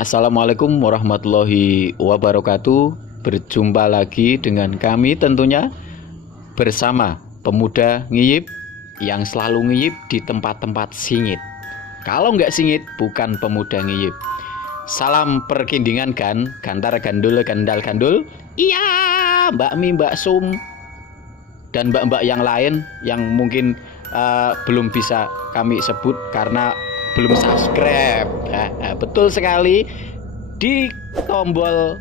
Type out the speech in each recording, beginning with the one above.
Assalamualaikum warahmatullahi wabarakatuh. Berjumpa lagi dengan kami tentunya bersama pemuda ngiyip yang selalu ngiyip di tempat-tempat singit. Kalau nggak singit bukan pemuda ngiyip. Salam perkindingan kan, gantar gandul gandal gandul. Iya, Mbak Mi, Mbak Sum, dan mbak-mbak yang lain yang mungkin belum bisa kami sebut karena belum subscribe. Betul sekali, di tombol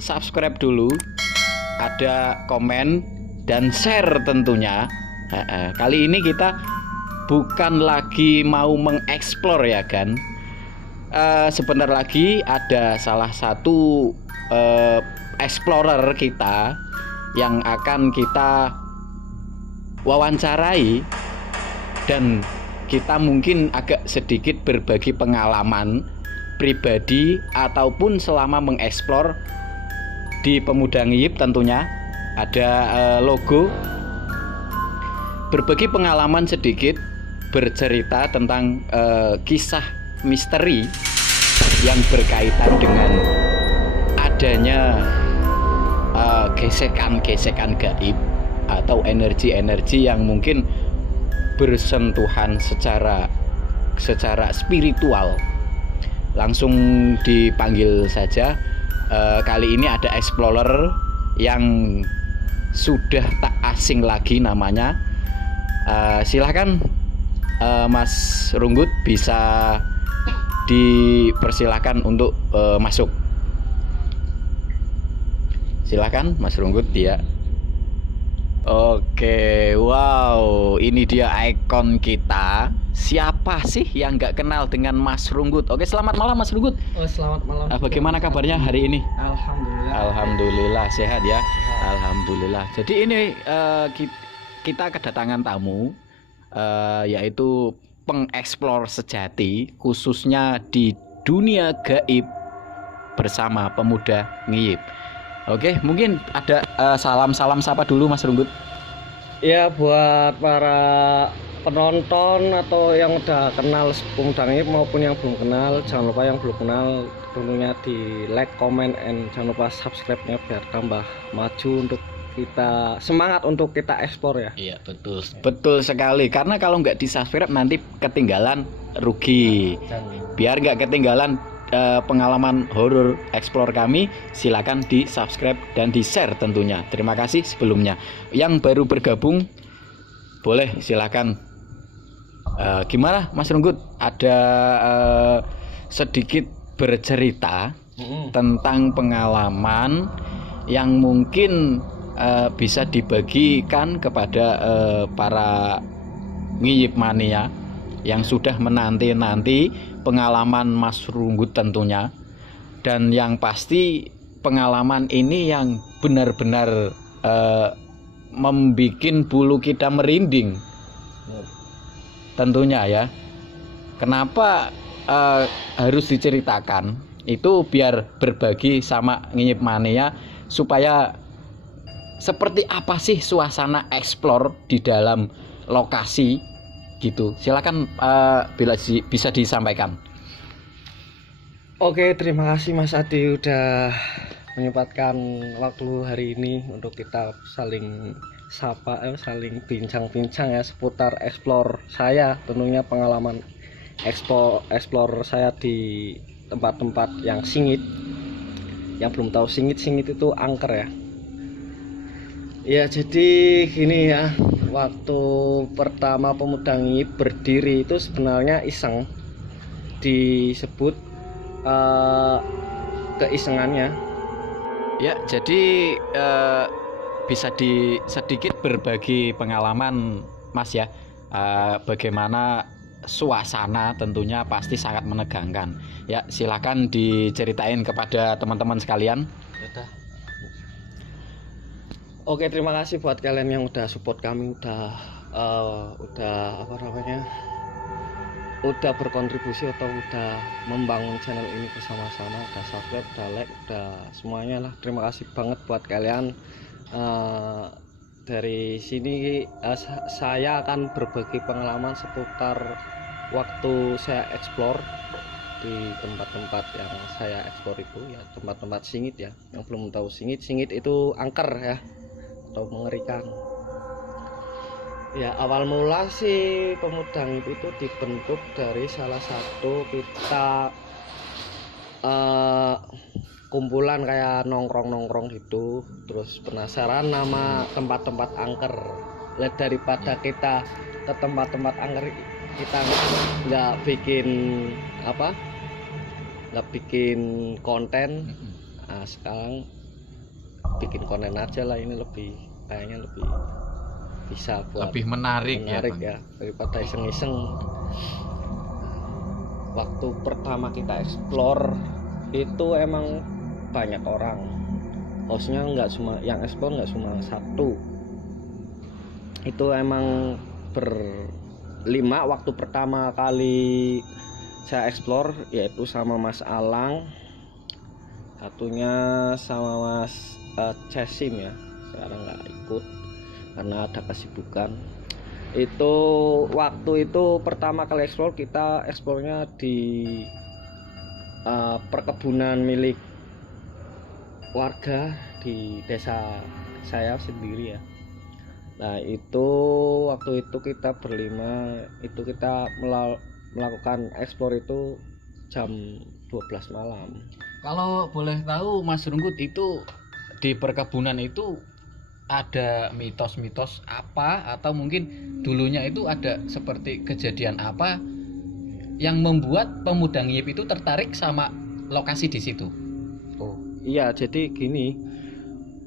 subscribe dulu, ada komen dan share tentunya. Kali ini kita bukan lagi mau mengeksplor ya kan. Sebentar lagi ada salah satu explorer kita yang akan kita wawancarai, dan kita mungkin agak sedikit berbagi pengalaman pribadi ataupun selama mengeksplor di Pemuda Ngiyip. Tentunya ada logo, berbagi pengalaman sedikit, bercerita tentang kisah misteri yang berkaitan dengan adanya gesekan-gesekan gaib atau energi-energi yang mungkin bersentuhan secara spiritual. Langsung dipanggil saja. Kali ini ada explorer yang sudah tak asing lagi namanya. Silahkan Mas Runggut, bisa dipersilahkan untuk masuk. Silahkan Mas Runggut ya. Oke, wow, ini dia ikon kita. Siapa sih yang nggak kenal dengan Mas Runggut? Oke, selamat malam Mas Runggut. Oh, selamat malam. Bagaimana kabarnya hari ini? Alhamdulillah. Alhamdulillah sehat ya. Alhamdulillah. Jadi ini kita kedatangan tamu, yaitu pengeksplor sejati, khususnya di dunia gaib bersama Pemuda Ngiyip. Oke, mungkin ada salam-salam sapa dulu Mas Runggut. Ya, buat para penonton atau yang udah kenal Pemuda Ngiyip maupun yang belum kenal, jangan lupa yang belum kenal tentunya di like, comment, and jangan lupa subscribe-nya biar tambah maju untuk kita semangat untuk kita ekspor ya. Iya, betul sekali, karena kalau nggak di subscribe nanti ketinggalan, rugi. Biar nggak ketinggalan pengalaman horor explore kami, silakan di subscribe dan di share tentunya. Terima kasih sebelumnya. Yang baru bergabung boleh silakan. Gimana Mas Runggut, ada sedikit bercerita tentang pengalaman yang mungkin bisa dibagikan kepada para ngiyip mania yang sudah menanti-nanti pengalaman Mas Runggut tentunya. Dan yang pasti pengalaman ini yang benar-benar membikin bulu kita merinding tentunya ya. Kenapa harus diceritakan? Itu biar berbagi sama ngiyip mania, supaya seperti apa sih suasana eksplor di dalam lokasi gitu. Silakan bila bisa disampaikan. Oke, terima kasih Mas Adi udah menyempatkan waktu hari ini untuk kita saling sapa, saling bincang-bincang ya seputar eksplor saya, tentunya pengalaman eksplor saya di tempat-tempat yang singit. Yang belum tahu singit itu angker ya. Ya, jadi gini ya, waktu pertama Pemuda Ngiyip berdiri itu sebenarnya iseng, disebut keisengannya. Ya, jadi bisa sedikit berbagi pengalaman Mas ya. Bagaimana suasana, tentunya pasti sangat menegangkan. Ya, silakan diceritain kepada teman-teman sekalian. Oke, terima kasih buat kalian yang udah support kami, udah udah berkontribusi atau udah membangun channel ini bersama-sama, udah subscribe, udah like, udah semuanya lah. Terima kasih banget buat kalian. Dari sini saya akan berbagi pengalaman seputar waktu saya explore di tempat-tempat yang saya eksplor itu ya tempat-tempat singit ya. Yang belum tahu singit itu angker ya atau mengerikan. Ya awal mula sih pemuda ngiyip itu dibentuk dari salah satu kita kumpulan kayak nongkrong gitu, terus penasaran nama tempat-tempat angker. Lihat daripada kita ke tempat-tempat angker kita nggak bikin konten. Nah, sekarang bikin konten aja lah, ini kayaknya lebih bisa buat lebih menarik ya daripada iseng-iseng. Waktu pertama kita explore itu emang banyak orang, hostnya nggak cuma yang explore, nggak cuma satu, itu emang berlima. Waktu pertama kali saya explore yaitu sama Mas Alang, satunya sama Mas Cesim ya, sekarang nggak ikut karena ada kesibukan. Itu waktu itu pertama kali explore, kita explore-nya di perkebunan milik warga di desa saya sendiri ya. Nah itu waktu itu kita berlima, itu kita melakukan explore itu jam 12 malam. Kalau boleh tahu Mas Rungkut, itu di perkebunan itu ada mitos-mitos apa, atau mungkin dulunya itu ada seperti kejadian apa yang membuat pemuda ngiyip itu tertarik sama lokasi di situ? Oh iya, jadi gini,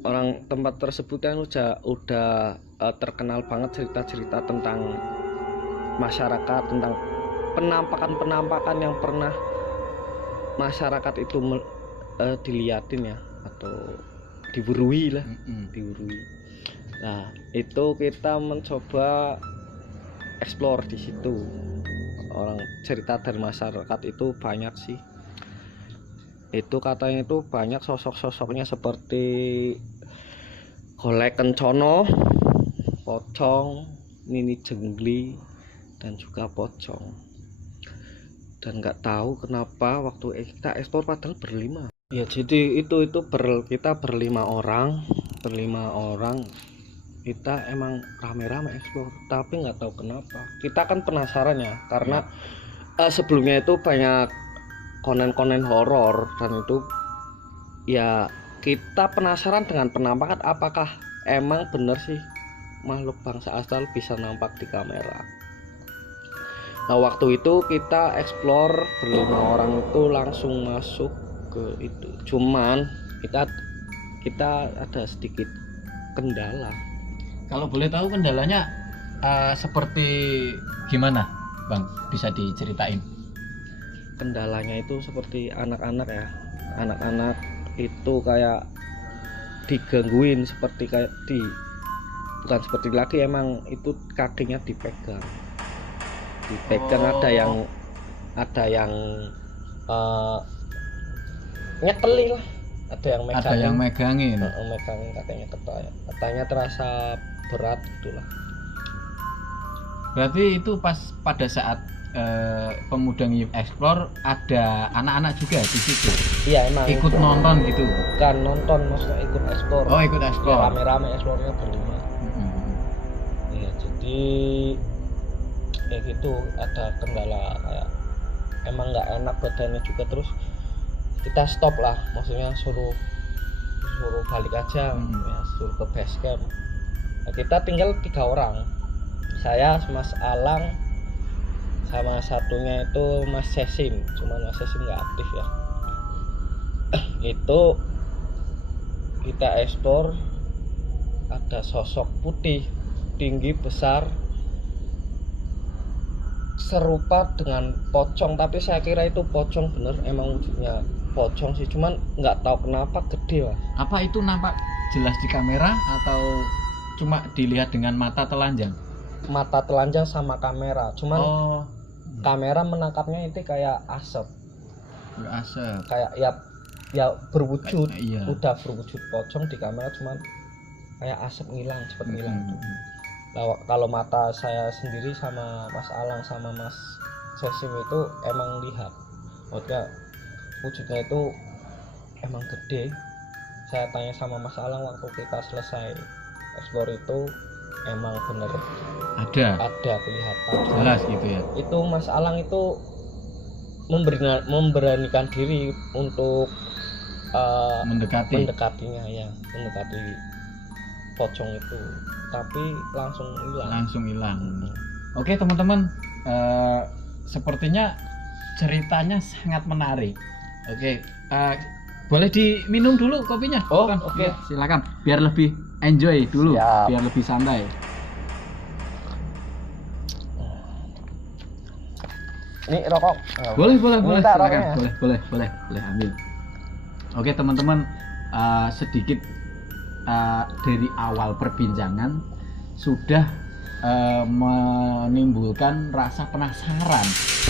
orang tempat tersebut kan udah terkenal banget cerita-cerita tentang masyarakat, tentang penampakan yang pernah masyarakat itu diliatin ya, atau diburui lah. Diburui. Nah itu kita mencoba explore di situ. Orang cerita dari masyarakat itu banyak sih, itu katanya itu banyak sosok-sosoknya seperti golek kencono, pocong, nini jengli, dan juga pocong. Dan nggak tahu kenapa waktu kita ekspor padahal berlima ya, jadi kita berlima orang, kita emang rame-rame eksplor, tapi nggak tahu kenapa kita kan penasaran ya, karena sebelumnya itu banyak konten-konten horor, dan itu ya kita penasaran dengan penampakan, apakah emang bener sih makhluk bangsa astral bisa nampak di kamera. Nah waktu itu kita explore berlima orang itu langsung masuk ke itu, cuman kita ada sedikit kendala. Kalau boleh tahu kendalanya seperti gimana Bang, bisa diceritain? Kendalanya itu seperti anak-anak ya, anak-anak itu kayak digangguin, seperti kayak bukan seperti lagi, emang itu kakinya dipegang. Ada yang nyekeli lah, ada yang megangin katanya terasa berat gitulah. Berarti itu pas pada saat pemuda ngiyip explore ada anak-anak juga di situ? Iya emang ikut nonton gitu? Bukan nonton, maksudnya ikut explore. Oh ikut explore ya, rame-rame explore-nya berlima. Iya jadi ya gitu, ada kendala kayak emang nggak enak badannya juga, terus kita stop lah, maksudnya suruh balik aja, ya, suruh ke base camp. Nah, kita tinggal 3 orang, saya, Mas Alang, sama satunya itu Mas Cesim, cuman Mas Cesim nggak aktif ya. Itu kita explore, ada sosok putih tinggi besar serupa dengan pocong, tapi saya kira itu pocong bener, emang wujudnya pocong sih, cuman nggak tahu kenapa gede Mas. Apa itu nampak jelas di kamera atau cuma dilihat dengan mata telanjang? Mata telanjang sama kamera, cuman kamera menangkapnya itu kayak asap, kayak ya berwujud, udah berwujud pocong di kamera, cuman kayak asap ngilang, cepet ngilang. Kalau mata saya sendiri sama Mas Alang sama Mas Cesim itu emang lihat Maksudnya wujudnya itu emang gede. Saya tanya sama Mas Alang waktu kita selesai explore itu, emang bener ada kelihatan jelas gitu ya. itu. Mas Alang itu memberanikan diri untuk mendekati pocong itu, tapi langsung hilang. Oke teman-teman, sepertinya ceritanya sangat menarik. Oke, boleh diminum dulu kopinya? Oh, Kan? oke. Ya, silakan, biar lebih enjoy dulu. Siap. Biar lebih santai. Ini rokok. Boleh Minta silakan. rokoknya. Boleh ambil. Oke teman-teman, sedikit dari awal perbincangan sudah menimbulkan rasa penasaran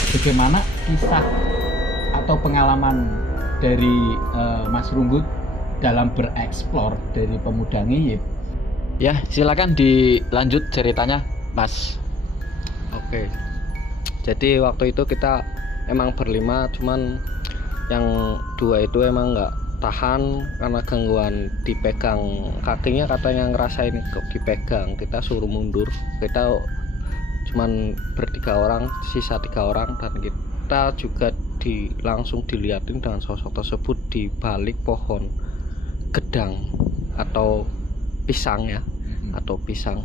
bagaimana kisah atau pengalaman dari Mas Runggut dalam bereksplor dari Pemuda Ngiyip. Ya, silakan dilanjut ceritanya, Mas. Oke. Jadi waktu itu kita emang berlima, cuman yang dua itu emang nggak tahan karena gangguan dipegang kakinya, katanya ngerasain dipegang. Kita suruh mundur, kita cuman bertiga orang, sisa 3 orang, dan kita juga langsung dilihatin dengan sosok tersebut di balik pohon gedang atau pisang ya, atau pisang.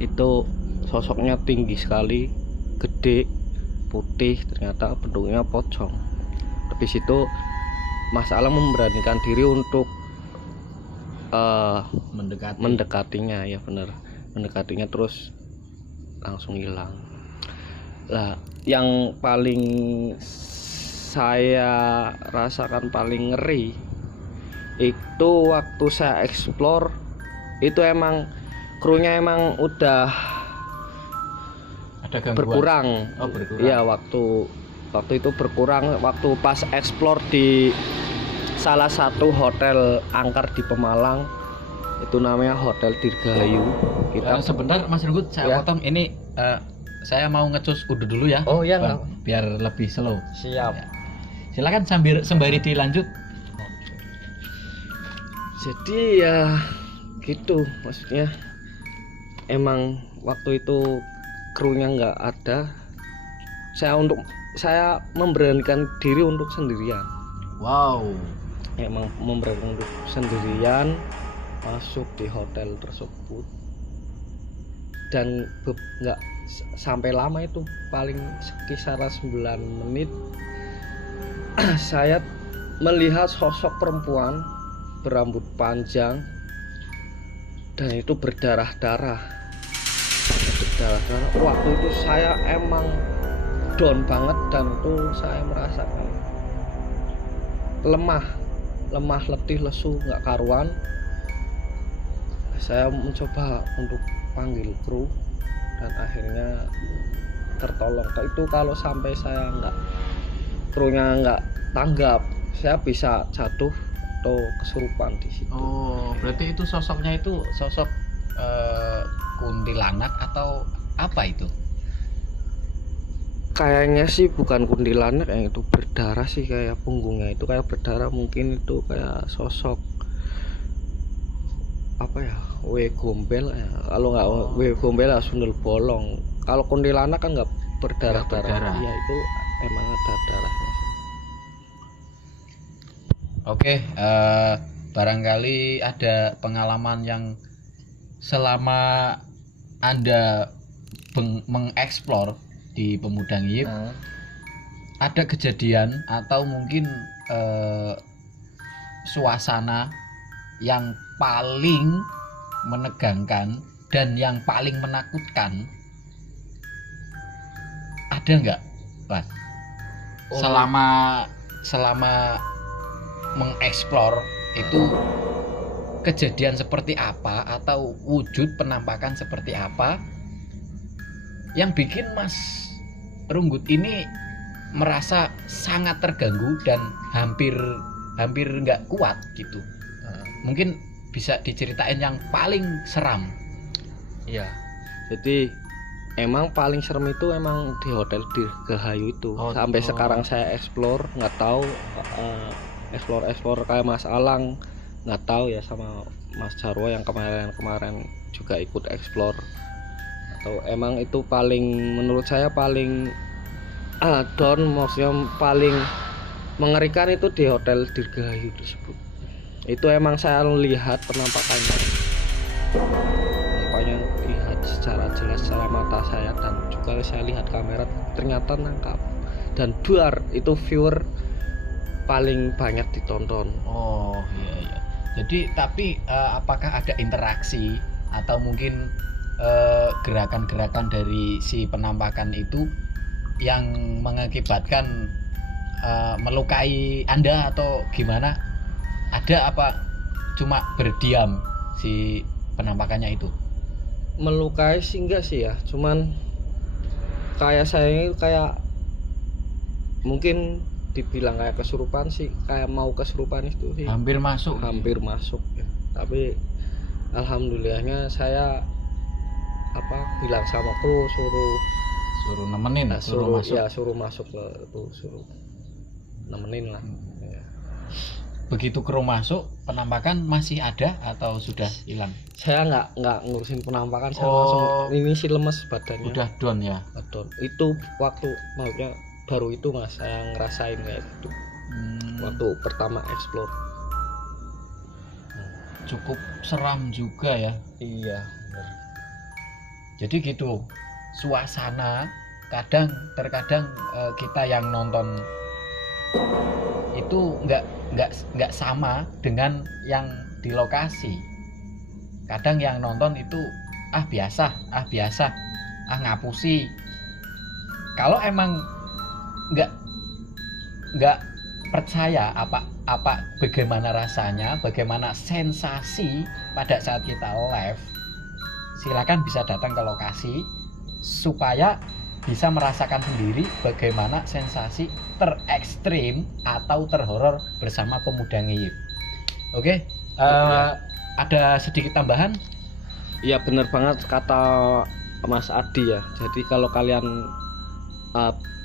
Itu sosoknya tinggi sekali, gede, putih, ternyata bentuknya pocong. Habis itu Mas Alang memberanikan diri untuk mendekatinya, ya bener, mendekatinya, terus langsung hilang. Lah, yang paling saya rasakan paling ngeri itu waktu saya explore itu, emang krunya emang udah Ada gangguan. berkurang. Berkurang. Iya, waktu itu berkurang waktu pas explore di salah satu hotel angker di Pemalang, itu namanya Hotel Dirgahayu. Kita sebentar Mas Runggut, saya Ya. potong ini. Saya mau ngecus udu dulu ya. Oh iya, Bang, nggak? biar lebih slow. Siap. Ya. Silakan sembari dilanjut. Jadi ya gitu, maksudnya emang waktu itu krunya nggak ada. Saya memberanikan diri untuk sendirian. Wow. Emang memberanikan untuk sendirian masuk di hotel tersebut, dan nggak sampai lama itu, paling kisaran 9 menit. Saya melihat sosok perempuan berambut panjang dan itu berdarah-darah. Waktu itu saya emang down banget, dan itu saya merasakan lemah, letih, lesu, nggak karuan. Saya mencoba untuk panggil kru dan akhirnya tertolong. Itu kalau sampai saya krunya nggak tanggap, saya bisa jatuh atau kesurupan di situ. Oh, berarti itu sosoknya itu sosok kuntilanak atau apa itu? Kayaknya sih bukan kuntilanak, yang itu berdarah sih, kayak punggungnya itu kayak berdarah. Mungkin itu kayak sosok apa ya, W gombel ya. Kalau nggak W gombel ya sundel bolong. Kalau kuntilanak kan nggak berdarah-darah. Iya, itu emang ada darahnya sih. Oke, barangkali ada pengalaman yang selama Anda mengeksplor di Pemuda Ngiyip, ada kejadian atau mungkin suasana yang paling menegangkan dan yang paling menakutkan, ada nggak, Mas? Selama mengeksplor itu kejadian seperti apa atau wujud penampakan seperti apa yang bikin Mas Runggut ini merasa sangat terganggu dan hampir nggak kuat gitu? Mungkin bisa diceritain yang paling seram. Iya, jadi emang paling serem itu emang di hotel Dirgahayu itu. Sampai sekarang saya explore, nggak tahu explore kayak Mas Alang, nggak tahu ya, sama Mas Jarwo yang kemarin juga ikut explore. Atau emang itu paling, menurut saya paling down, maksudnya paling mengerikan itu di hotel Dirgahayu tersebut. Itu emang saya lihat penampakannya lihat secara jelas secara mata saya, dan juga saya lihat kamera ternyata nangkap, dan duar itu viewer paling banyak ditonton. Oh iya. Jadi tapi apakah ada interaksi atau mungkin gerakan-gerakan dari si penampakan itu yang mengakibatkan melukai Anda atau gimana? Ada apa cuma berdiam si penampakannya itu? Melukai sih enggak sih ya, cuman kayak saya ini kayak mungkin dibilang kayak kesurupan sih, kayak mau kesurupan itu sih. Hampir masuk ya. Tapi alhamdulillahnya saya bilang sama kru suruh nemenin, suruh masuk. Ya, suruh masuk ke itu, suruh nemenin lah. Ya. Begitu kru masuk, penampakan masih ada atau sudah hilang? Saya nggak ngurusin penampakan, saya langsung ini sih lemes badannya. Udah down ya. Down. Itu waktu maksudnya baru itu Mas saya ngerasain kayak gitu. Waktu pertama explore. Cukup seram juga ya. Iya, benar. Jadi gitu, suasana terkadang kita yang nonton itu nggak sama dengan yang di lokasi. Kadang yang nonton itu biasa, ngapusi. Kalau emang nggak percaya bagaimana rasanya, bagaimana sensasi pada saat kita live, silakan bisa datang ke lokasi supaya bisa merasakan sendiri bagaimana sensasi terekstrim atau terhoror bersama Pemuda Ngiyip. Oke, ada sedikit tambahan? Iya, benar banget kata Mas Adi ya. Jadi kalau kalian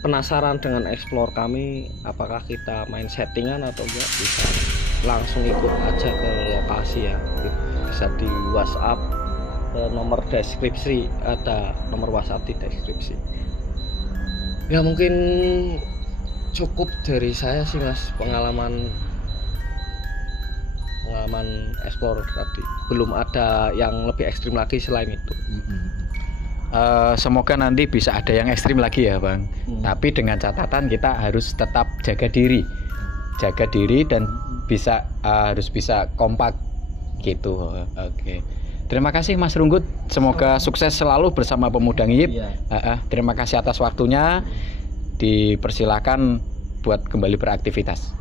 penasaran dengan explore kami, apakah kita main settingan atau enggak, bisa langsung ikut aja ke lokasi ya. Bisa di WhatsApp ke nomor deskripsi, ada nomor WhatsApp di deskripsi. Ya mungkin cukup dari saya sih Mas, pengalaman explore tadi. Belum ada yang lebih ekstrim lagi selain itu. Semoga nanti bisa ada yang ekstrim lagi ya Bang. Tapi dengan catatan kita harus tetap jaga diri dan harus bisa kompak gitu. Oke. Terima kasih Mas Runggut, semoga sukses selalu bersama Pemuda Ngiyip. Terima kasih atas waktunya. Dipersilakan buat kembali beraktivitas.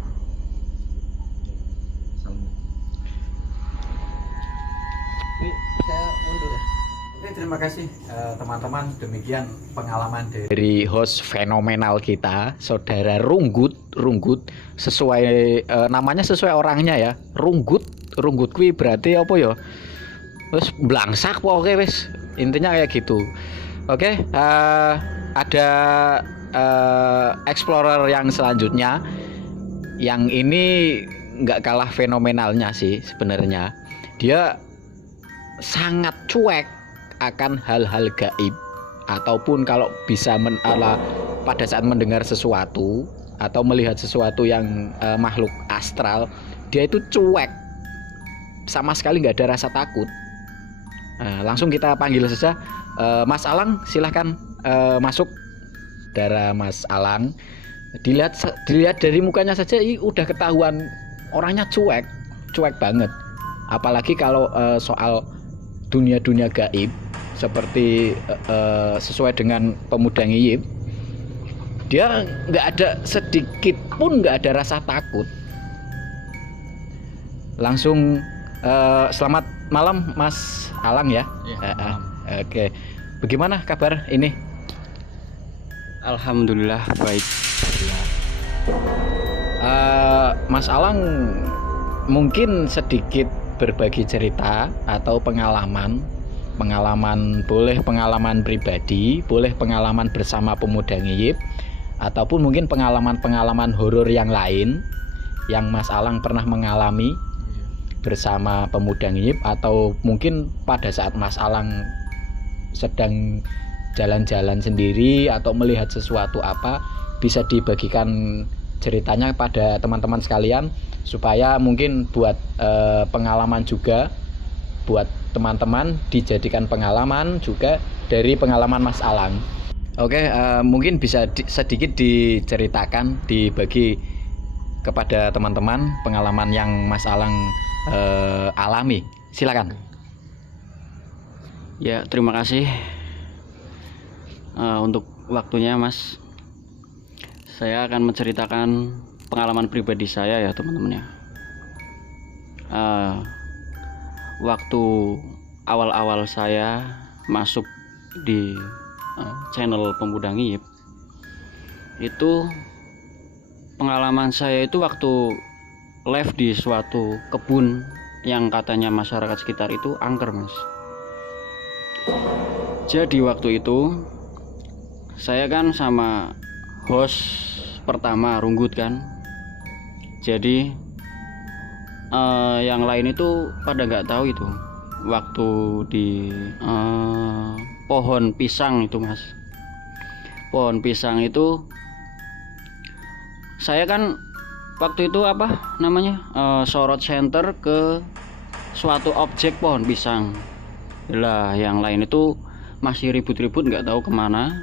Saya mundur ya. Oke, terima kasih teman-teman. Demikian pengalaman dari host fenomenal kita, Saudara Runggut. Sesuai namanya sesuai orangnya ya. Runggut kuwi berarti apa ya? Wis blangsak pokoknya wis. Intinya kayak gitu. Oke, ada explorer yang selanjutnya. Yang ini nggak kalah fenomenalnya sih sebenarnya. Dia sangat cuek akan hal-hal gaib, ataupun kalau bisa pada saat mendengar sesuatu atau melihat sesuatu yang makhluk astral, dia itu cuek, sama sekali nggak ada rasa takut. Langsung kita panggil saja Mas Alang, silahkan masuk. Darah Mas Alang, dilihat dari mukanya saja udah ketahuan orangnya cuek banget. Apalagi kalau soal dunia gaib seperti sesuai dengan Pemuda Ngiyip, dia nggak ada sedikit pun nggak ada rasa takut. Langsung selamat malam Mas Alang ya. Oke, bagaimana kabar ini? Alhamdulillah baik. Mas Alang mungkin sedikit berbagi cerita atau pengalaman boleh pengalaman pribadi, boleh pengalaman bersama pemuda ngiyip, ataupun mungkin pengalaman-pengalaman horor yang lain yang Mas Alang pernah mengalami bersama pemuda ngiyip, atau mungkin pada saat Mas Alang sedang jalan-jalan sendiri atau melihat sesuatu apa, bisa dibagikan ceritanya pada teman-teman sekalian supaya mungkin buat pengalaman juga buat teman-teman, dijadikan pengalaman juga dari pengalaman Mas Alang. Oke, mungkin bisa sedikit diceritakan, dibagi kepada teman-teman pengalaman yang Mas Alang alami. Silakan. Ya, terima kasih untuk waktunya, Mas. Saya akan menceritakan pengalaman pribadi saya ya, teman-teman ya. Waktu awal-awal saya masuk di channel Pemuda Ngiyip, itu pengalaman saya itu waktu live di suatu kebun yang katanya masyarakat sekitar itu angker, Mas. Jadi waktu itu saya kan sama host pertama Runggut kan. Jadi yang lain itu pada nggak tahu itu waktu di pohon pisang itu, Mas. Pohon pisang itu saya kan waktu itu sorot center ke suatu objek pohon pisang. Lah yang lain itu masih ribut-ribut nggak tahu kemana.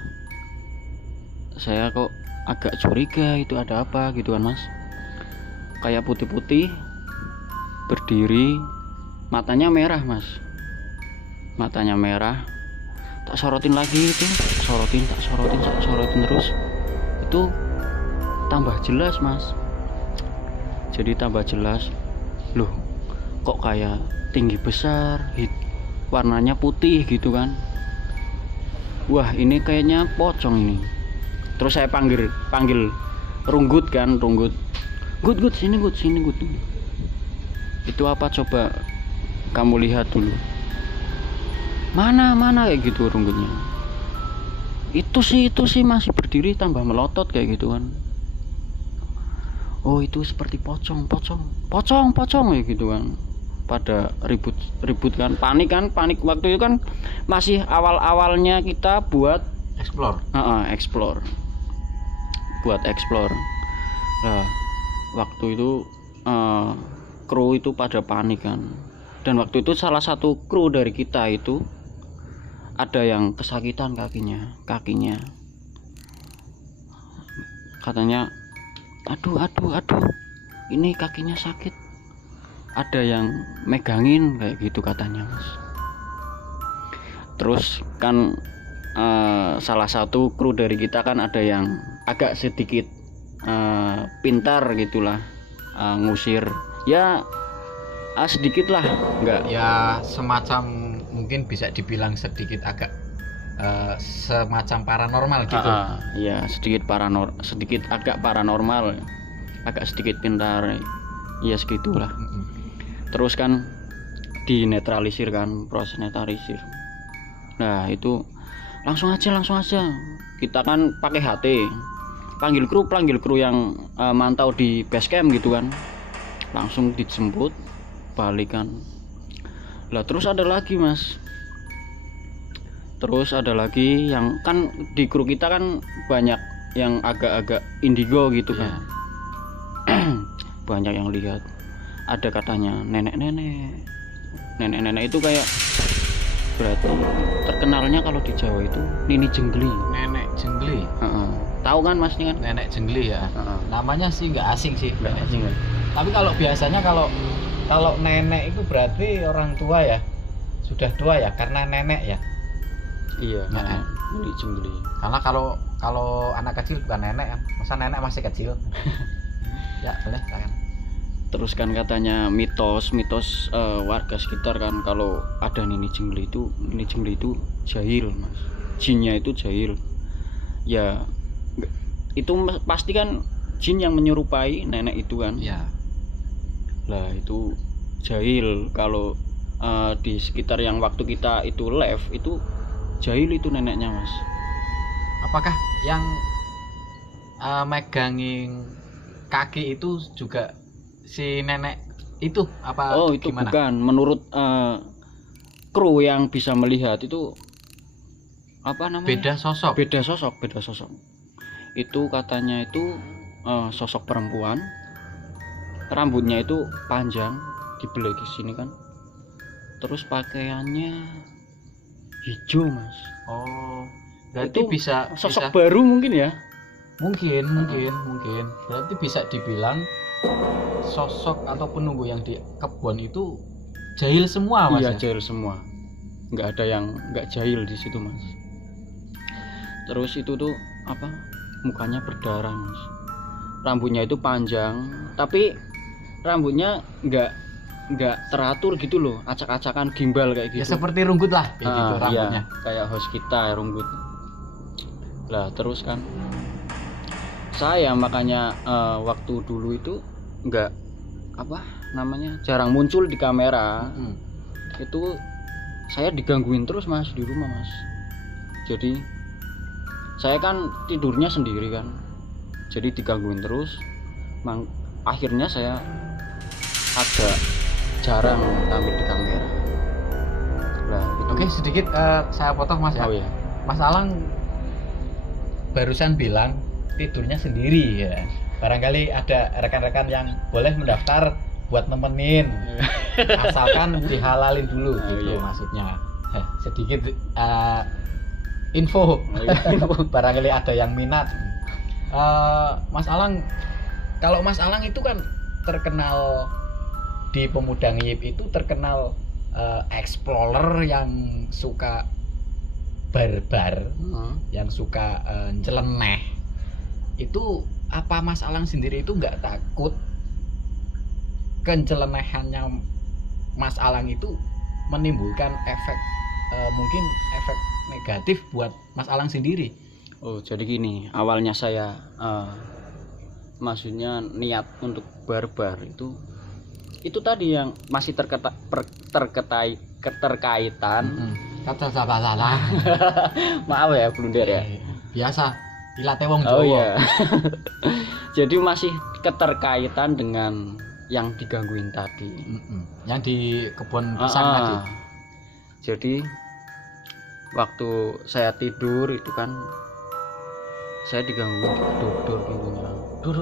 Saya kok agak curiga itu ada apa gitu kan, Mas. Kayak putih-putih berdiri, matanya merah, Mas. Matanya merah. Tak sorotin lagi itu, sorotin terus. Itu tambah jelas, Mas. Jadi tambah jelas. Loh, kok kayak tinggi besar, warnanya putih gitu kan. Wah, ini kayaknya pocong ini. Terus saya panggil Runggut kan, Runggut. Gut, sini Gut. Itu apa coba kamu lihat dulu. Mana kayak gitu Runggutnya. Itu sih masih berdiri tambah melotot kayak gitu kan. Oh, itu seperti pocong kayak gitu kan. Pada ribut kan, panik waktu itu kan masih awal-awalnya kita buat explore. Buat explore. Nah, waktu itu kru itu pada panik kan. Dan waktu itu salah satu kru dari kita itu ada yang kesakitan kakinya. Katanya, aduh, ini kakinya sakit. Ada yang megangin kayak gitu katanya, Mas. Terus kan salah satu kru dari kita kan ada yang agak sedikit pintar gitulah, ngusir ya, sedikit lah, enggak Ya semacam mungkin bisa dibilang sedikit agak semacam paranormal gitu. Ya sedikit agak paranormal, agak sedikit pintar ya, segitulah. Terus kan dinetralisir kan, proses netralisir. Nah itu langsung aja kita kan pakai HT, panggil kru yang mantau di base camp gitu kan, langsung dijemput balikan. Lah terus ada lagi, Mas, yang kan di kru kita kan banyak yang agak-agak indigo gitu kan. Banyak yang lihat, ada katanya nenek-nenek itu kayak, berarti terkenalnya kalau di Jawa itu Nini Jenggli. Nenek Jenggli. Tahu kan Masnya kan? Nenek Jenggli ya. Namanya sih nggak asing sih. Nggak asing kan? Tapi kalau biasanya kalau nenek itu berarti orang tua ya, sudah tua ya, karena nenek ya. Iya. Nini Jenggli. Karena kalau anak kecil bukan nenek kan, masa nenek masih kecil. Ya boleh silakan. Terus kan katanya mitos warga sekitar kan, kalau ada Nini Jenggli itu jahil, Mas. Jinnya itu jahil. Ya itu pasti kan jin yang menyerupai nenek itu kan. Iya. Lah itu jahil kalau di sekitar yang waktu kita itu live itu jahil itu neneknya mas. Apakah yang megangin kaki itu juga si nenek itu apa Oh itu gimana? bukan, menurut kru yang bisa melihat itu apa namanya? Beda sosok. Beda sosok. Itu katanya itu sosok perempuan, rambutnya itu panjang dibelai ke sini kan, terus pakaiannya hijau mas. Oh, berarti Itu bisa Sosok bisa, baru mungkin ya. mungkin. Berarti bisa dibilang sosok atau penunggu yang di kebun itu jahil semua mas. Iya Ya? jahil semua, nggak ada yang nggak jahil di situ mas. Terus itu tuh apa, mukanya berdarah mas, rambutnya itu panjang tapi rambutnya nggak teratur gitu loh, acak-acakan gimbal kayak Ya gitu. seperti runggut lah kayak gitu rambutnya. Iya, kayak host kita rambut lah. Terus kan saya makanya waktu dulu itu nggak apa namanya, jarang muncul di kamera. Mm. Itu saya digangguin terus mas di rumah mas. Jadi saya kan tidurnya sendiri kan, jadi digangguin terus. Akhirnya saya agak jarang tampil di kamera lah itu. Oke, sedikit saya potong mas ya. Oh ya, Mas Alang barusan bilang tidurnya sendiri ya. Barangkali ada rekan-rekan yang boleh mendaftar buat nemenin, asalkan dihalalin dulu Oh, gitu iya. maksudnya. Sedikit info, barangkali ada yang minat. Mas Alang, kalau Mas Alang itu kan terkenal di Pemuda Ngiyip itu terkenal explorer yang suka barbar, yang suka nyeleneh. Itu apa Mas Alang sendiri itu nggak takut kencelenehannya Mas Alang itu menimbulkan efek mungkin efek negatif buat Mas Alang sendiri? Oh jadi gini, awalnya saya maksudnya niat untuk barbar itu tadi yang masih keterkaitan. Kata salah. Maaf ya blunder ya. Biasa ilate wong Oh Jawa. iya. Jadi masih keterkaitan dengan yang digangguin tadi. Yang di kebun pisang tadi. Jadi waktu saya tidur itu kan saya digangguin dor pintunya, dor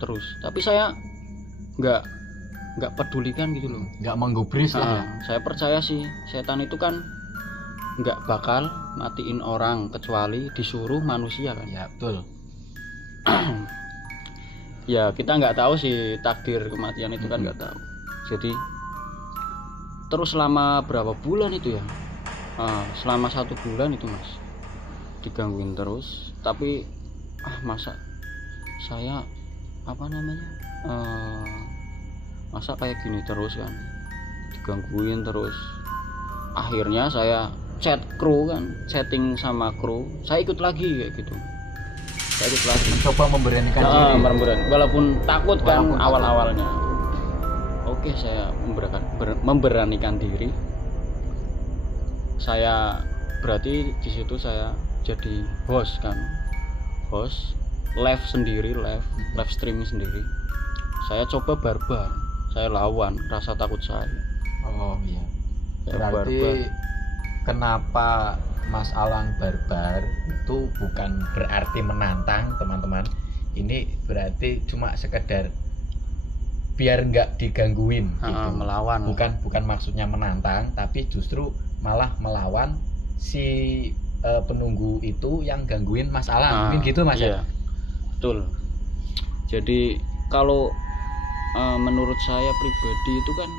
terus. Tapi saya nggak pedulikan gitu loh. Nggak menggubris lah ya. Saya percaya sih setan itu kan nggak bakal matiin orang kecuali disuruh manusia kan. Ya betul. Ya kita nggak tahu sih takdir kematian itu kan nggak tahu. Jadi terus selama berapa bulan itu ya, selama 1 bulan itu mas digangguin terus. Tapi masa saya apa namanya masa kayak gini terus kan, digangguin terus. Akhirnya saya chat kru kan, chatting sama kru, saya ikut lagi kayak gitu. Saya ikut lagi, Mencoba memberanikan diri. walaupun takut kan Walaupun takut. awal-awalnya. Oke, saya memberanikan diri. Saya berarti di situ saya jadi host kan, host live sendiri, live streaming sendiri. Saya coba barbar, saya lawan rasa takut saya. Oh iya. Saya Berarti barbar. kenapa Mas Alang barbar itu bukan berarti menantang teman-teman. Ini berarti cuma sekedar biar nggak digangguin gitu. Melawan. Bukan maksudnya menantang, tapi justru malah melawan si penunggu itu yang gangguin Mas Alang. Mungkin gitu Mas iya, ya. betul. Jadi kalau menurut saya pribadi itu kan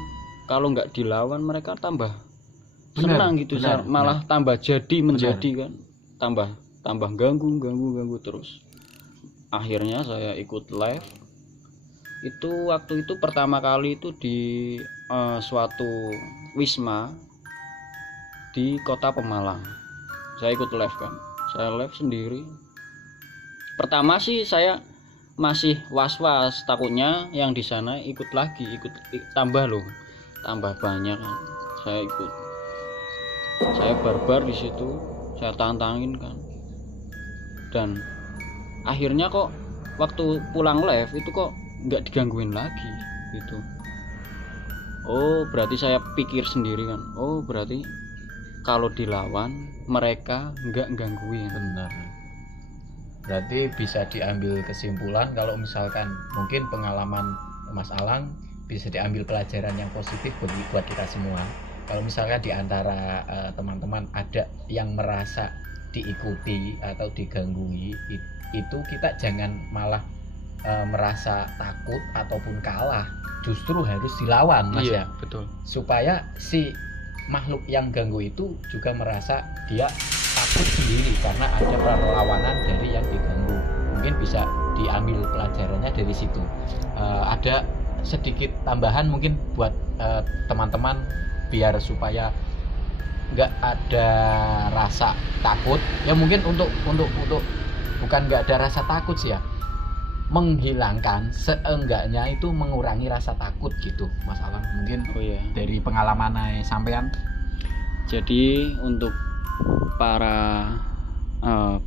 kalau nggak dilawan mereka tambah Benar, senang gitu, benar, malah tambah jadi menjadi kan, tambah ganggu terus. Akhirnya saya ikut live itu. Waktu itu pertama kali itu di suatu wisma di kota Pemalang. Saya ikut live kan, saya live sendiri. Pertama sih saya masih was-was, takutnya yang di sana ikut tambah loh. tambah banyak kan. Saya ikut, saya barbar di situ, saya tantangin kan. Dan akhirnya kok waktu pulang live itu kok nggak digangguin lagi gitu. Oh berarti saya pikir sendiri kan, oh berarti kalau dilawan mereka nggak gangguin. Benar. Berarti bisa diambil kesimpulan kalau misalkan mungkin pengalaman Mas Alang bisa diambil pelajaran yang positif buat kita semua. Kalau misalkan di antara teman-teman ada yang merasa diikuti atau diganggu, itu kita jangan malah merasa takut ataupun kalah, justru harus dilawan, Mas, ya. Betul. Supaya si makhluk yang ganggu itu juga merasa dia takut sendiri karena ada perlawanan dari yang diganggu. Mungkin bisa diambil pelajarannya dari situ. Ada sedikit tambahan mungkin buat teman-teman biar supaya nggak ada rasa takut ya, mungkin untuk bukan nggak ada rasa takut sih ya, menghilangkan seenggaknya itu mengurangi rasa takut gitu, Mas Alang. Mungkin dari pengalaman sampean. Jadi untuk para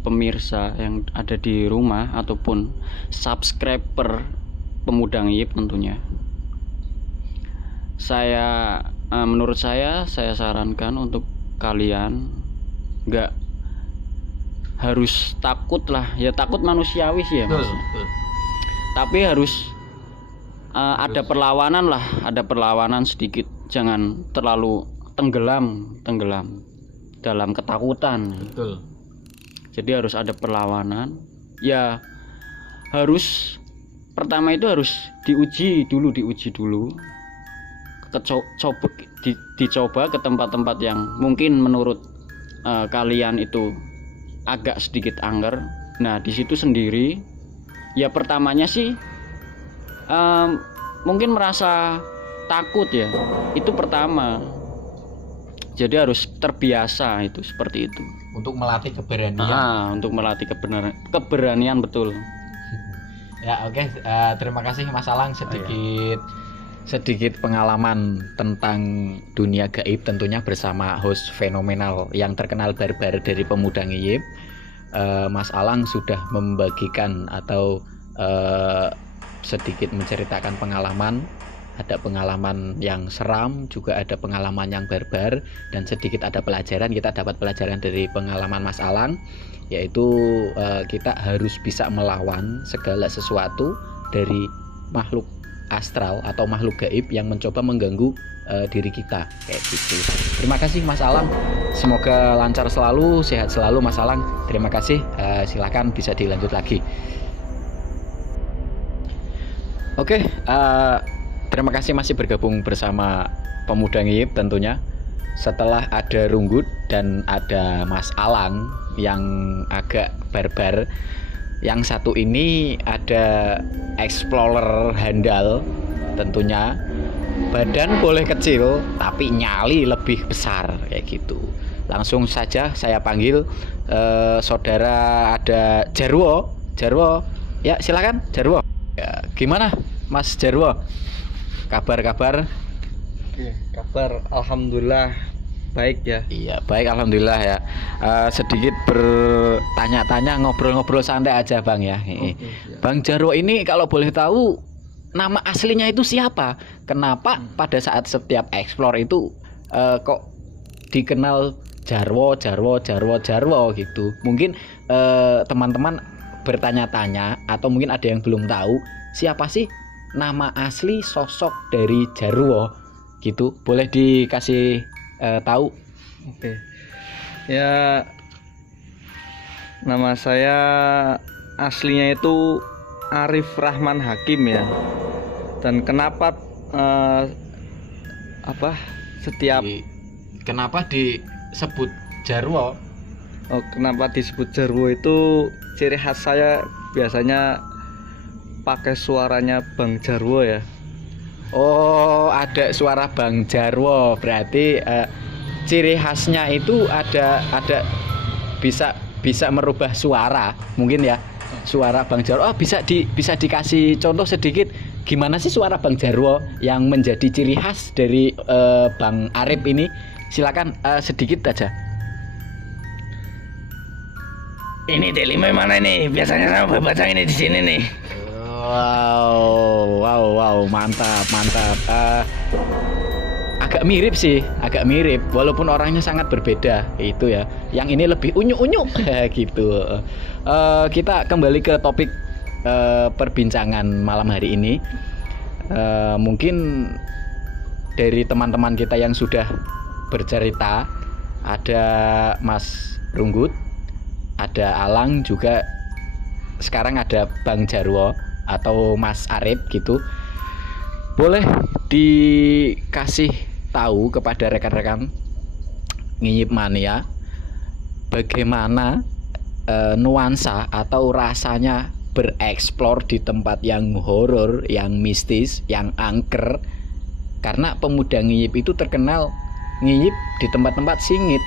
pemirsa yang ada di rumah ataupun subscriber Pemuda Ngiyip tentunya, menurut saya sarankan untuk kalian nggak harus takut lah ya, takut manusiawi sih ya Mas. Betul. Tapi harus ada perlawanan lah, ada perlawanan sedikit, jangan terlalu tenggelam dalam ketakutan. Betul. Jadi harus ada perlawanan ya, harus pertama itu harus diuji dulu, dicoba ke tempat-tempat yang mungkin menurut kalian itu agak sedikit angker. Nah di situ sendiri ya, pertamanya sih mungkin merasa takut ya, itu pertama. Jadi harus terbiasa itu seperti itu. Untuk melatih keberanian. Untuk melatih keberanian betul. Ya oke. Terima kasih Mas Alang, sedikit pengalaman tentang dunia gaib tentunya bersama host fenomenal yang terkenal barbar dari Pemuda Ngiyip. Mas Alang sudah membagikan atau sedikit menceritakan pengalaman. Ada pengalaman yang seram, juga ada pengalaman yang barbar, dan sedikit ada pelajaran. Kita dapat pelajaran dari pengalaman Mas Alang, yaitu kita harus bisa melawan segala sesuatu dari makhluk astral atau makhluk gaib yang mencoba mengganggu diri kita, kayak gitu. Terima kasih Mas Alang, semoga lancar selalu, sehat selalu Mas Alang. Terima kasih. Silakan bisa dilanjut lagi. Oke. Terima kasih masih bergabung bersama Pemuda Ngiyip tentunya. Setelah ada Runggut dan ada Mas Alang yang agak barbar, yang satu ini ada explorer handal tentunya. Badan boleh kecil tapi nyali lebih besar kayak gitu. Langsung saja saya panggil saudara, ada Jarwo. Ya silakan Jarwo. Ya, gimana Mas Jarwo? Kabar? Kabar alhamdulillah baik ya. Iya baik alhamdulillah ya. Sedikit bertanya-tanya, ngobrol-ngobrol santai aja Bang ya. Ya. Bang Jarwo ini kalau boleh tahu nama aslinya itu siapa? Kenapa pada saat setiap explore itu kok dikenal Jarwo gitu? Mungkin teman-teman bertanya-tanya atau mungkin ada yang belum tahu siapa sih nama asli sosok dari Jarwo gitu, boleh dikasih tahu? Oke. Ya, nama saya aslinya itu Arif Rahman Hakim ya. Dan kenapa kenapa disebut Jarwo? Kenapa disebut Jarwo itu ciri khas saya biasanya pakai suaranya Bang Jarwo ya. Oh, ada suara Bang Jarwo. Berarti ciri khasnya itu ada bisa merubah suara mungkin ya. suara Bang Jarwo. Oh, bisa dikasih contoh sedikit gimana sih suara Bang Jarwo yang menjadi ciri khas dari Bang Arif ini? Silakan sedikit aja. Ini T5 mana ini? Biasanya sama baca ini di sini nih. Wow, mantap. Agak mirip sih, walaupun orangnya sangat berbeda itu ya. Yang ini lebih unyu-unyu gitu. Kita kembali ke topik perbincangan malam hari ini. Mungkin dari teman-teman kita yang sudah bercerita, ada Mas Runggut, ada Alang, juga sekarang ada Bang Jarwo atau Mas Arif gitu. Boleh dikasih tahu kepada rekan-rekan Ngiyip Mania bagaimana nuansa atau rasanya bereksplor di tempat yang horor, yang mistis, yang angker. Karena pemuda Ngiyip itu terkenal ngiyip di tempat-tempat singit.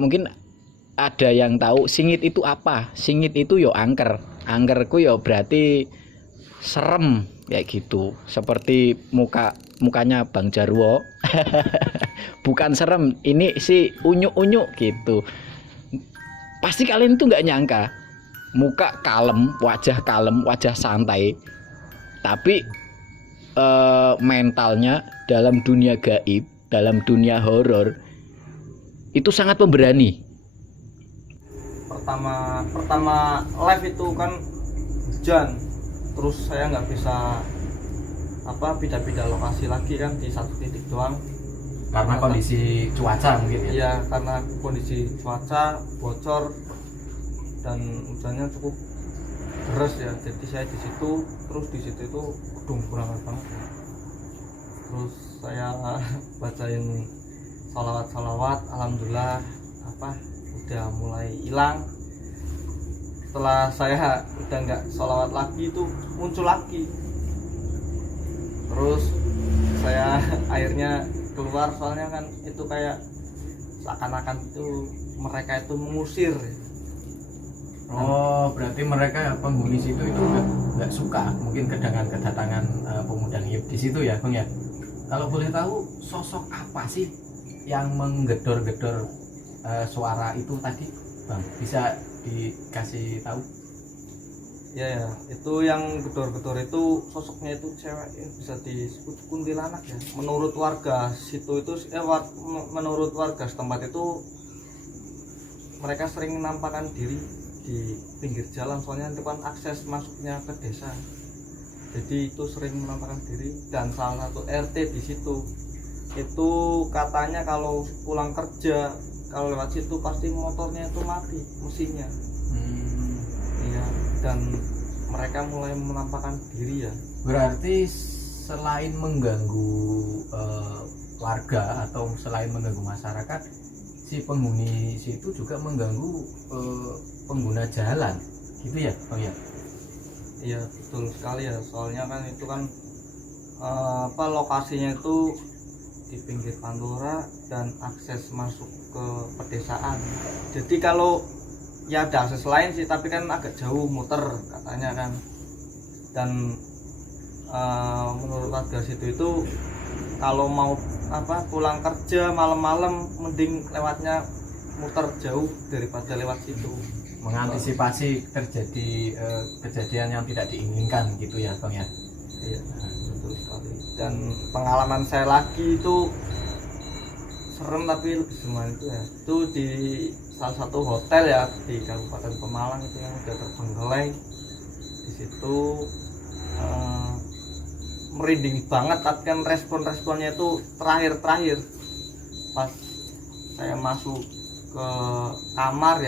Mungkin ada yang tahu singit itu apa? Singit itu yo angker. Angkerku yo berarti serem kayak gitu. Seperti mukanya Bang Jarwo. Bukan serem, ini sih unyu-unyu gitu. Pasti kalian tuh nggak nyangka muka kalem, wajah santai, tapi mentalnya dalam dunia gaib, dalam dunia horor itu sangat pemberani. Pertama live itu kan hujan, terus saya nggak bisa pindah-pindah lokasi lagi kan di satu titik doang. Karena kondisi cuaca mungkin ya? Iya, karena kondisi cuaca bocor dan hujannya cukup deras ya. Jadi saya di situ, terus di situ itu gedung banget. Terus saya bacain salawat, alhamdulillah udah mulai hilang. Setelah saya udah nggak salawat lagi itu muncul lagi. Terus saya akhirnya keluar, soalnya kan itu kayak seakan-akan itu mereka itu mengusir. Oh, berarti mereka penghuni situ itu nggak suka mungkin kedatangan pemuda Ngiyip di situ ya, Bang ya. Kalau boleh tahu sosok apa sih yang menggedor-gedor suara itu tadi, Bang? Bisa dikasih tahu? Ya, itu yang gedor-gedor itu sosoknya itu cewek, bisa disebut kuntilanak ya. Menurut warga situ itu menurut warga setempat itu mereka sering menampakkan diri di pinggir jalan, soalnya itu kan akses masuknya ke desa. Jadi itu sering menampakkan diri, dan salah satu RT di situ itu katanya kalau pulang kerja kalau lewat situ pasti motornya itu mati mesinnya. Iya, dan mereka mulai menampakkan diri ya. Berarti selain mengganggu warga atau selain mengganggu masyarakat, si penghuni situ juga mengganggu pengguna jalan, gitu ya, Bang ya? Iya, betul sekali ya. Soalnya kan itu kan lokasinya itu di pinggir Pantura dan akses masuk ke pedesaan. Jadi kalau ya ada akses lain sih, tapi kan agak jauh, muter katanya kan. Dan menurut warga situ itu kalau mau pulang kerja malam-malam mending lewatnya muter jauh daripada lewat situ. Mengantisipasi terjadi kejadian yang tidak diinginkan gitu ya, Bang ya? Iya, betul sekali. Dan pengalaman saya lagi itu serem tapi lebih serem itu ya. Itu di salah satu hotel ya di Kabupaten Pemalang itu yang udah terbengkelai. Di situ merinding banget, tapi kan responnya itu terakhir pas saya masuk ke kamar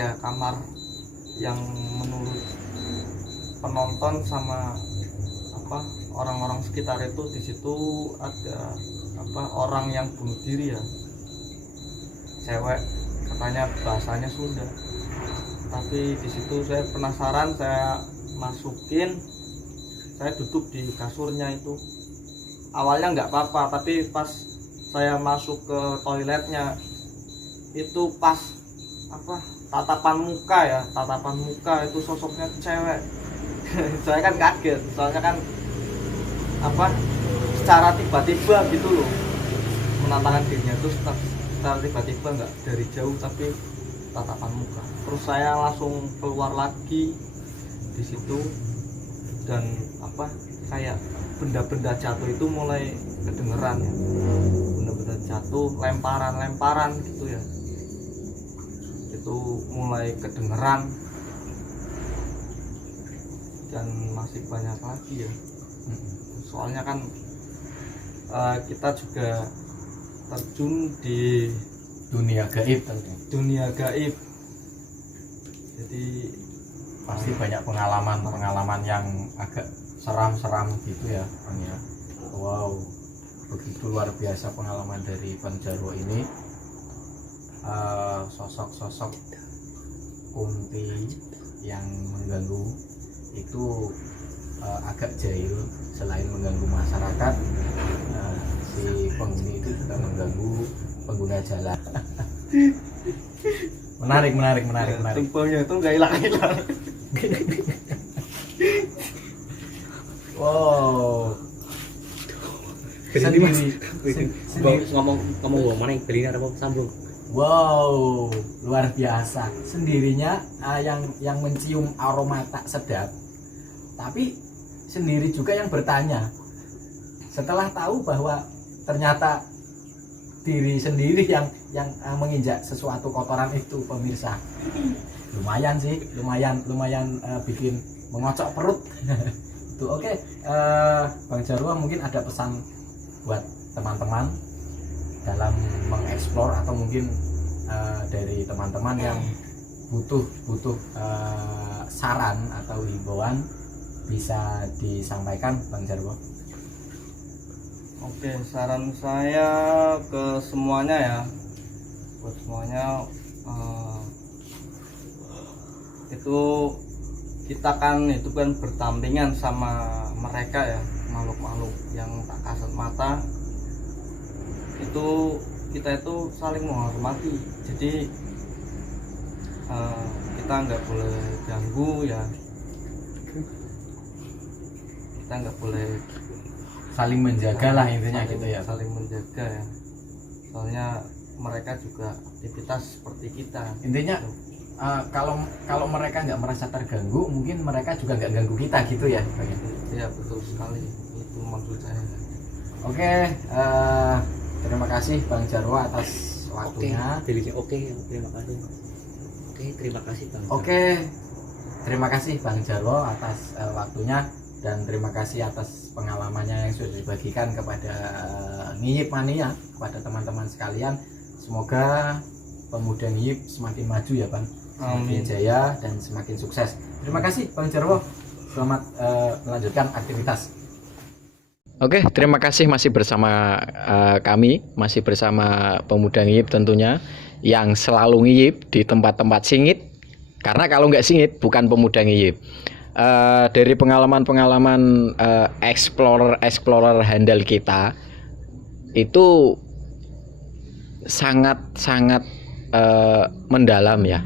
yang menurut penonton sama orang-orang sekitar itu, di situ ada orang yang bunuh diri ya, cewek, katanya bahasanya Sunda. Tapi di situ saya penasaran, saya masukin, saya duduk di kasurnya itu. Awalnya nggak apa-apa, tapi pas saya masuk ke toiletnya itu pas tatapan muka itu sosoknya cewek. Saya kan kaget, soalnya kan apa, secara tiba-tiba gitu loh menampakkan dirinya itu secara tiba-tiba, nggak dari jauh tapi tatapan muka. Terus saya langsung keluar lagi di situ, dan apa, kayak benda-benda jatuh itu mulai kedengeran ya, benda-benda jatuh, lemparan gitu ya, itu mulai kedengeran, dan masih banyak lagi ya. Soalnya kan kita juga terjun di Dunia gaib jadi pasti banyak pengalaman yang agak seram-seram gitu ya Bang ya. Wow, begitu luar biasa pengalaman dari Bang Jarwo ini. Sosok kunti yang mengganggu itu agak jahil. Selain mengganggu masyarakat, si penghuni itu juga mengganggu pengguna jalan. menarik. Tumpangnya itu nggak hilang. Wow. Ngomong mana yang beli apa sambung. Wow, luar biasa. Sendirinya yang mencium aroma tak sedap, tapi sendiri juga yang bertanya. Setelah tahu bahwa ternyata diri sendiri yang menginjak sesuatu kotoran itu, pemirsa. Lumayan sih, lumayan bikin mengocok perut. Itu oke. Bang Jarwo mungkin ada pesan buat teman-teman dalam mengeksplor, atau mungkin dari teman-teman yang butuh saran atau himbauan, bisa disampaikan Bang Jarwo. Oke, saran saya ke semuanya ya, buat semuanya, itu kita kan itu kan berdampingan sama mereka ya, makhluk-makhluk yang tak kasat mata. Itu kita itu saling menghormati, jadi kita nggak boleh ganggu ya, kita nggak boleh, Saling menjaga lah intinya gitu ya. saling menjaga ya, soalnya mereka juga aktivitas seperti kita. Intinya kalau mereka nggak merasa terganggu, mungkin mereka juga nggak ganggu kita gitu ya. Iya betul sekali, itu maksud saya. Oke, terima kasih Bang Jarwo atas waktunya. Terima kasih. Terima kasih Bang. Terima kasih Bang Jarwo atas waktunya, dan terima kasih atas pengalamannya yang sudah dibagikan kepada Ngiyip Mania, kepada teman-teman sekalian. Semoga pemuda Ngiyip semakin maju ya Bang, semakin jaya dan semakin sukses. Terima kasih Bang Jarwo, selamat melanjutkan aktivitas. Oke, terima kasih masih bersama kami, masih bersama pemuda Ngiyip tentunya, yang selalu ngiyip di tempat-tempat singit. Karena kalau nggak singit bukan pemuda Ngiyip. Dari pengalaman-pengalaman explorer handal kita itu sangat mendalam ya,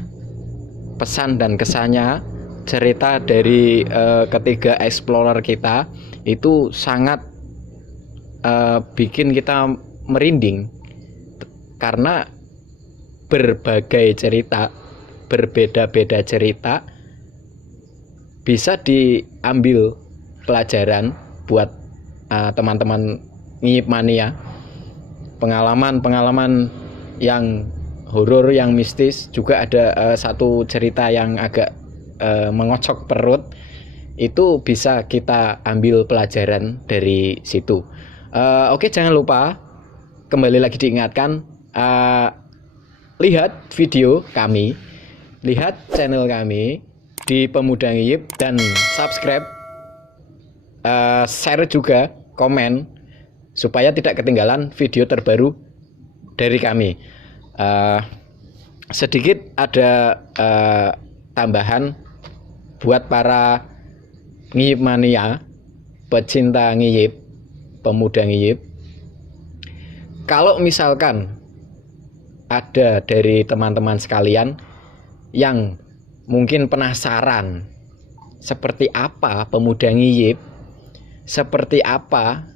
pesan dan kesannya. Cerita dari ketiga explorer kita itu sangat bikin kita merinding, karena berbagai cerita, berbeda-beda cerita bisa diambil pelajaran buat teman-teman Ngiyip Mania. Pengalaman yang horor, yang mistis, juga ada satu cerita yang agak mengocok perut, itu bisa kita ambil pelajaran dari situ. Oke, jangan lupa, kembali lagi diingatkan, lihat video kami, lihat channel kami di Pemuda Ngiyip, dan subscribe, share juga, komen, supaya tidak ketinggalan video terbaru dari kami. Sedikit ada tambahan buat para Ngiyip Mania, pecinta ngiyip, pemuda ngiyip. Kalau misalkan ada dari teman-teman sekalian yang mungkin penasaran seperti apa pemuda ngiyip, seperti apa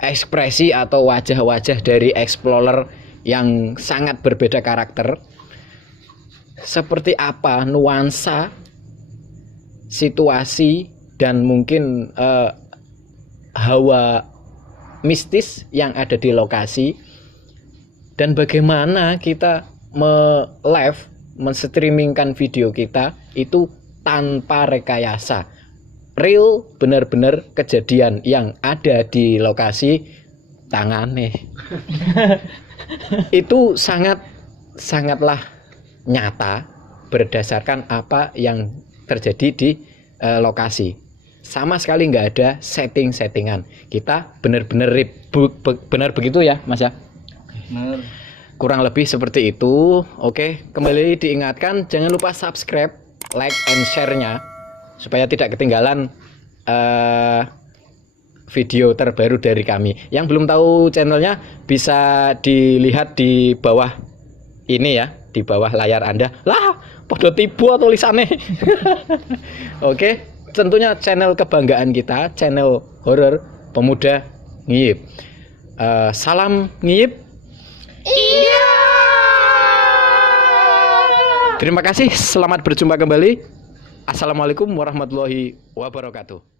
ekspresi atau wajah-wajah dari explorer yang sangat berbeda karakter, seperti apa nuansa situasi dan mungkin hawa mistis yang ada di lokasi, dan bagaimana kita men-streamingkan video kita itu tanpa rekayasa, real, benar-benar kejadian yang ada di lokasi tangane. Itu sangatlah nyata berdasarkan apa yang terjadi di lokasi. Sama sekali nggak ada settingan. Kita benar-benar benar begitu ya, Mas ya? Benar. Kurang lebih seperti itu. Oke, kembali diingatkan jangan lupa subscribe, like, and share-nya supaya tidak ketinggalan video terbaru dari kami. Yang belum tahu channelnya bisa dilihat di bawah ini ya, di bawah layar Anda. Lah, podo tibu tulisannya. Oke, tentunya channel kebanggaan kita, channel horor pemuda ngiyip. Salam ngiyip. Iya. Terima kasih, selamat berjumpa kembali. Assalamualaikum warahmatullahi wabarakatuh.